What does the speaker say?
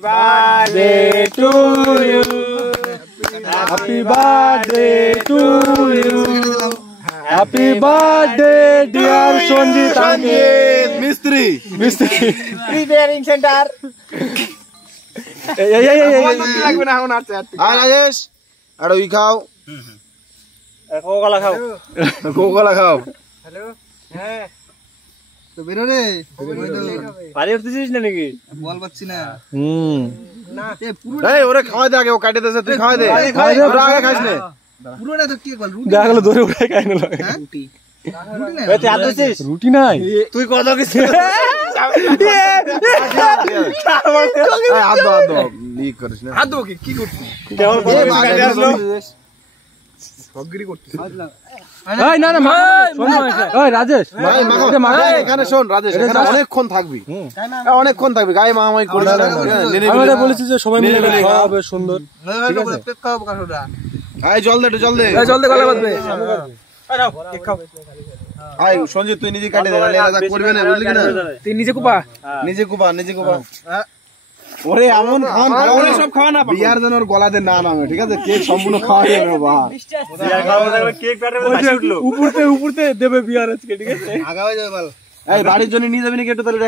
birthday to you. Happy birthday to you. Happy birthday dear Sonjit Mystery. Preparing center. লাগবে না এখন আচ্ছা আয় রাজেশ আর ওই খাও কোকা খাও কোকা খাও হ্যালো হ্যাঁ তো বেরো রে পারি উঠতেছিস না নাকি বল পাচ্ছি না না এই ওরে খাওয়া দে আগে ও কাটে দেছে তুই খাওয়া দে ওরা আগে খাস না পুরো না তো কি বল রুটি দেখালো দৌড়ে উঠে খাই না রুটি রুটি নাই তুই কত কিছু হাত দাও কি করছিস রাজেশ এখানে শোন রাজেশ অনেকক্ষণ থাকবি গায়ে মামাই করিস না বলেছি যে সবাই মিলে খাওয়া হবে সুন্দর জল দে জল দে গলা বাঁধবে আয় সঞ্জিত তুই নিজে কাটে দে এরা করবে না বুঝলি না তুই নিজে কুপা ওরে এমন খান ওরে সব খাওয়া না বিয়ার জন্য ওর গলাতে না নামে ঠিক আছে কেক সম্পূর্ণ খাওয়া যাবে বা বিয়ার খাওয়া যাবে কেক কাটে উপরতে দেবে বিয়ার আজকে ঠিক আছে আগা হয়ে যাবে বল এই বাড়ির জন্য নিয়ে যাবি না কেটে তাহলে